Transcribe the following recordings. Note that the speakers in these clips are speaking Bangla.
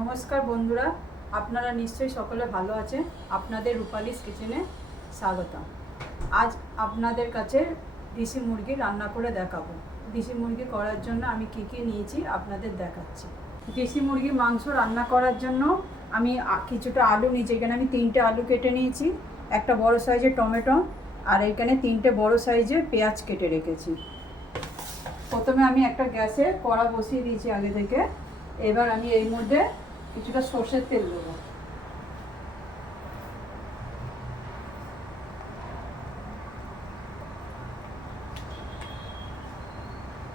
নমস্কার বন্ধুরা, আপনারা নিশ্চয়ই সকলে ভালো আছেন। আপনাদের রূপালিস কিচেনে স্বাগতম। আজ আপনাদের কাছে দেশি মুরগি রান্না করে দেখাবো। দেশি মুরগি করার জন্য আমি কি কি নিয়েছি আপনাদের দেখাচ্ছি। দেশি মুরগি মাংস রান্না করার জন্য আমি কিছুটা আলু নিয়েছি। এখানে আমি 3টে আলু কেটে নিয়েছি, একটা বড় সাইজের টমেটো, আর এখানে 3টে বড় সাইজের পেঁয়াজ কেটে রেখেছি। প্রথমে আমি একটা গ্যাসে কড়া বসিয়ে দিয়েছি আগে থেকে। এবার আমি এর মধ্যে কিছুটা সর্ষের তেল দেবো।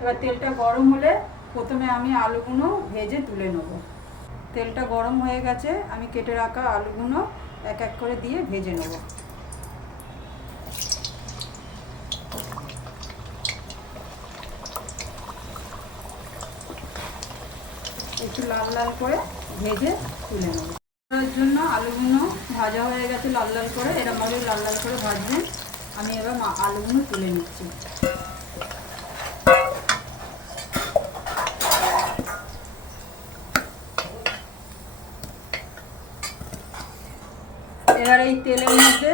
এবার তেলটা গরম হলে প্রথমে আমি আলুগুলো ভেজে তুলে নেব। তেলটা গরম হয়ে গেছে, আমি কেটে রাখা আলুগুলো এক এক করে দিয়ে ভেজে নেব। একটু লাল লাল করে ভেজে তুলে নেব। তার জন্য আলুগুলো ভাজা হয়ে গেছে লাল লাল করে, এরকমভাবে লাল লাল করে ভাজবেন। আমি এবার আলুগুলো তুলে নিচ্ছি। এবার এই তেলের মধ্যে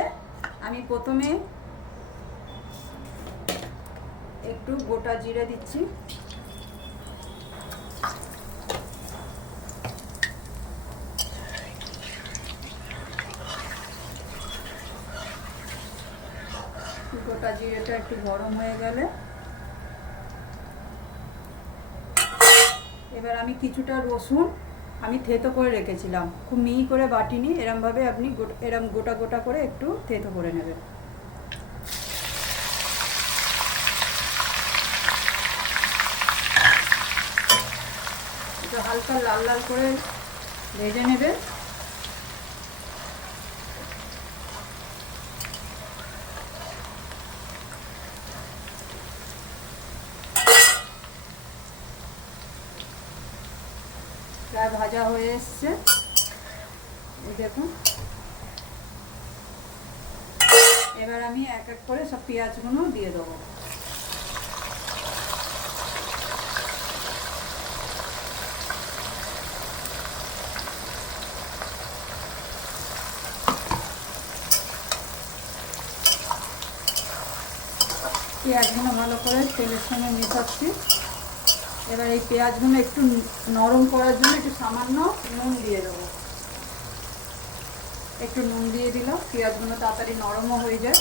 আমি প্রথমে একটু গোটা জিরে দিচ্ছি, গোটা জিরেটা একটু গরম হয়ে গেলে এবার আমি কিছুটা রসুন আমি থেতো করে রেখেছিলাম, খুব মিহি করে বাটিনি, এরমভাবে আপনি এরম গোটা গোটা করে একটু থেতো করে নেবেন। একটু হালকা লাল লাল করে ভেজে নেবেন। প্রায় ভাজা হয়ে এসছে, দেখুন। এবার আমি এক এক করে সব পেঁয়াজগুলো দিয়ে দেবো। পেঁয়াজগুলো ভালো করে তেলের সঙ্গে মেশাচ্ছি। এবার এই পেঁয়াজগুলো একটু নরম করার জন্য একটু সামান্য নুন দিয়ে দেবো। একটু নুন দিয়ে দিলাম, পেঁয়াজগুলো তাড়াতাড়ি নরমও হয়ে যায়।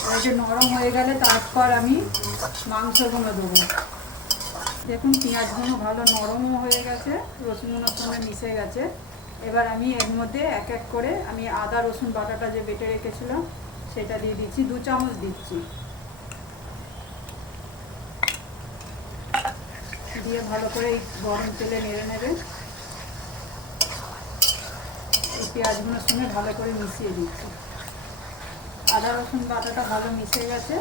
এবার একটু নরম হয়ে গেলে তারপর আমি মাংসগুলো দেবো। দেখুন পেঁয়াজগুলো ভালো নরমও হয়ে গেছে, রসুনগুলোর সঙ্গে মিশে গেছে। এবার আমি এর মধ্যে এক এক করে আমি আদা রসুন বাটাটা যে বেটে রেখেছিলাম সেটা দিয়ে দিচ্ছি, 2 চামচ দিচ্ছি। দিয়ে ভালো করে এই গরম তেলে নেড়ে নেবে। এই পেঁয়াজগুলোর সঙ্গে ভালো করে মিশিয়ে দিচ্ছি। আদা রসুন বাটাটা ভালো মিশে গেছে।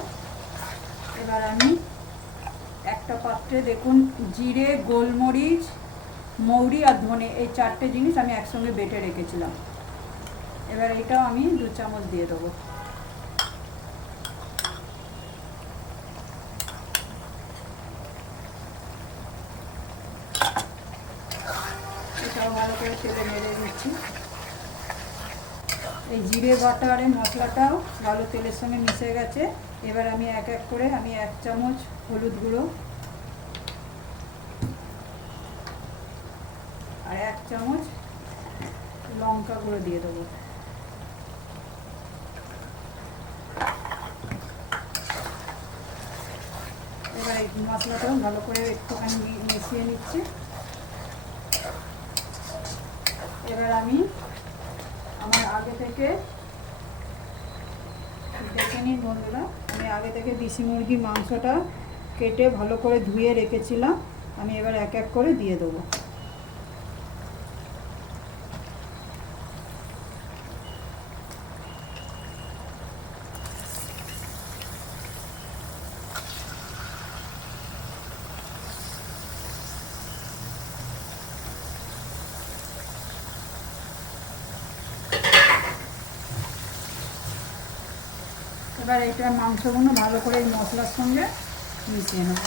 এবার আমি একটা পাত্রে দেখুন জিরে, গোলমরিচ, মৌরি আর ধনে এই 4টে জিনিস আমি একসঙ্গে বেটে রেখেছিলাম। এবার এটাও আমি 2 চামচ দিয়ে দেবো। এটাও ভালো করে তেলে নেড়ে দিচ্ছি। এই জিরে বাটা আর মশলাটাও ভালো তেলের সঙ্গে মিশে গেছে। এবার আমি এক এক করে আমি 1 চামচ হলুদ গুঁড়ো আর 1 চামচ লঙ্কা গুঁড়ো দিয়ে দেবো। এবার এই মশলাটাও ভালো করে একটুখানি মিশিয়ে নিচ্ছি। এবার আমি আমার আগে থেকে দেখে নিন বন্ধুরা, আমি আগে থেকে দেশি মুরগির মাংসটা কেটে ভালো করে ধুয়ে রেখেছিলাম। আমি এবার এক এক করে দিয়ে দেবো। এবার এটা মাংসগুলো ভালো করে এই মশলার সঙ্গে মিশিয়ে নেব।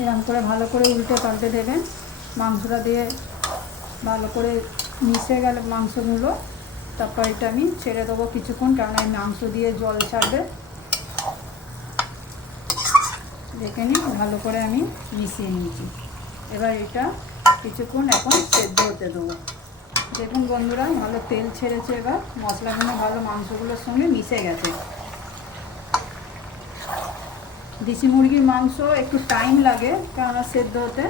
এরকম করে ভালো করে উল্টে পাল্টে দেবেন। মাংসটা দিয়ে ভালো করে মিশে গেলে মাংসগুলো, তারপর এটা আমি ছেড়ে দেবো কিছুক্ষণ, কারণ এই মাংস দিয়ে জল ছাড়বে। দেখে নিই ভালো করে আমি মিশিয়ে নিয়েছি। এবার এটা কিছুক্ষণ এখন সেদ্ধ হতে দেবো। দেখুন বন্ধুরা, ভালো তেল ছেড়েছে, এবার মশলাগুলো ভালো মাংসগুলোর সঙ্গে মিশে গেছে। দেশি মুরগির মাংস একটু টাইম লাগে কেননা সেদ্ধ হতে,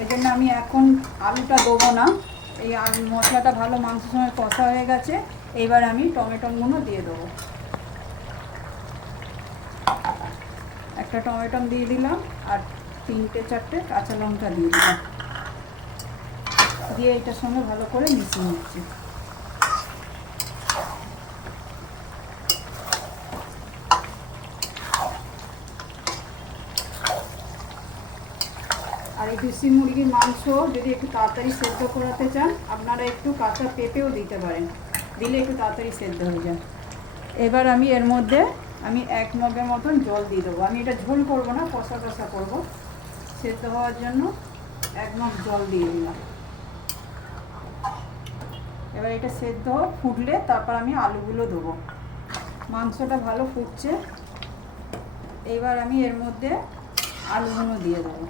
এই জন্য আমি এখন আলুটা দেবো না। এই মশলাটা ভালো মাংসের সঙ্গে কষা হয়ে গেছে, এবার আমি টমেটোগুলো দিয়ে দেবো। একটা টমেটো দিয়ে দিলাম আর 3-4টে কাঁচা লঙ্কা দিয়ে দিলাম, দিয়ে এটার সঙ্গে ভালো করে মিশিয়ে নিচ্ছি। আর এই দেশি মুরগির মাংস যদি একটু তাড়াতাড়ি সেদ্ধ করাতে চান, আপনারা একটু কাঁচা পেঁপেও দিতে পারেন, দিলে একটু তাড়াতাড়ি সেদ্ধ হয়ে যায়। এবার আমি এর মধ্যে 1 মগের মতন জল দিয়ে দেবো। আমি এটা ঝোল করবো না, কষা কষা করবো। সেদ্ধ হওয়ার জন্য 1 মগ জল দিয়ে দিলাম। এবার এটা সেদ্ধ ফুটলে তারপর আমি আলুগুলো দেবো। মাংসটা ভালো ফুটছে, এবার আমি এর মধ্যে আলুগুলো দিয়ে দেবো।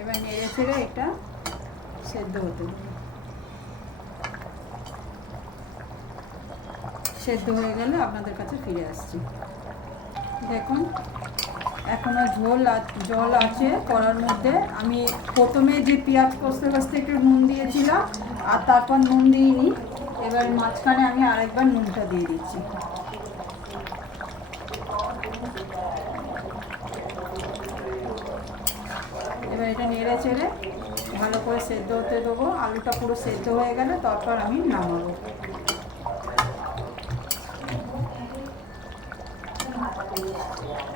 এবার নেড়ে ছেড়ে এটা সেদ্ধ হতে দেবো। সেদ্ধ হয়ে গেলে আপনাদের কাছে ফিরে আসছি। দেখুন এখনও জল আছে কড়ার মধ্যে। আমি প্রথমে যে পেঁয়াজ কষতে কষতে একটু নুন দিয়েছিলাম, আর তারপর নুন দিইনি। এবার মাঝখানে আমি আরেকবার নুনটা দিয়ে দিচ্ছি। এবার এটা নেড়ে চেড়ে ভালো করে সেদ্ধ হতে দেবো। আলুটা পুরো সেদ্ধ হয়ে গেলে তারপর আমি নামাবো।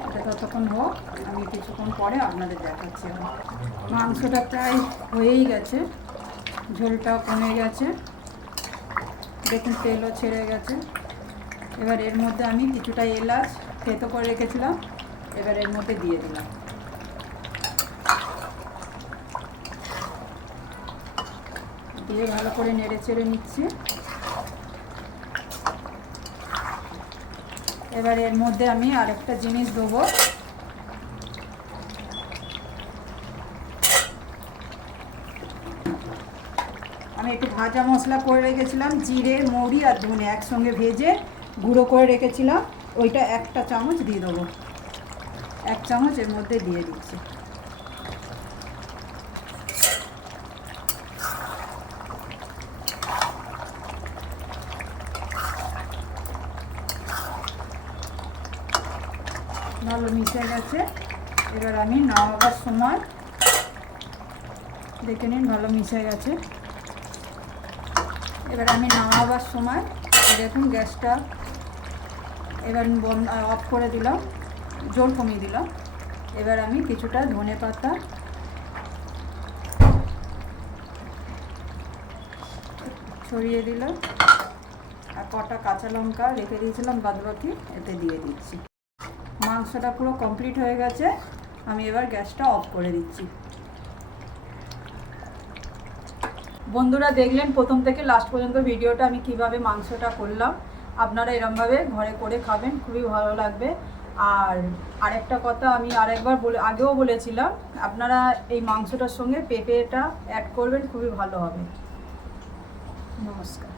এটা ততক্ষণ হোক, আমি কিছুক্ষণ পরে আপনাদের দেখাচ্ছি। মাংসটা প্রায় হয়েই গেছে, ঝোলটা কমে গেছে, দেখুন তেলও ছেড়ে গেছে। এবার এর মধ্যে আমি কিছুটা এলাচ থেতো করে রেখেছিলাম, এবার এর মধ্যে দিয়ে দিলাম। দিয়ে ভালো করে নেড়ে চেড়ে নিচ্ছি। এবার এর মধ্যে আমি আরেকটা জিনিস দেবো। আমি একটু ভাজা মশলা করে রেখেছিলাম, জিরে মৌরি আর ধনে একসঙ্গে ভেজে গুঁড়ো করে রেখেছিলাম, ওইটা 1টা চামচ দিয়ে দেবো। 1 চামচ এর মধ্যে দিয়ে দিচ্ছি। ভালো মিশে গেছে। এবার আমি নামাবার সময় দেখে নিন ভালো মিশে গেছে। এবার আমি নামাবার সময় দেখুন গ্যাসটা এবার অফ করে দিলাম, জোর কমিয়ে দিলাম। এবার আমি কিছুটা ধনেপাতা ছড়িয়ে দিলাম, আর কটা কাঁচা লঙ্কা রেখে দিয়েছিলাম বাদবাকি, এতে দিয়ে দিচ্ছি। মাংসটা পুরো কমপ্লিট হয়ে গেছে, আমি এবার গ্যাসটা অফ করে দিচ্ছি। বন্ধুরা দেখলেন প্রথম থেকে লাস্ট পর্যন্ত ভিডিওটা আমি কিভাবে মাংসটা করলাম। আপনারা এরমভাবে ঘরে করে খাবেন, খুবই ভালো লাগবে। আর আরেকটা কথা আমি আরেকবার আগেও বলেছিলাম, আপনারা এই মাংসটার সঙ্গে পেঁপেটা অ্যাড করবেন, খুবই ভালো হবে। নমস্কার।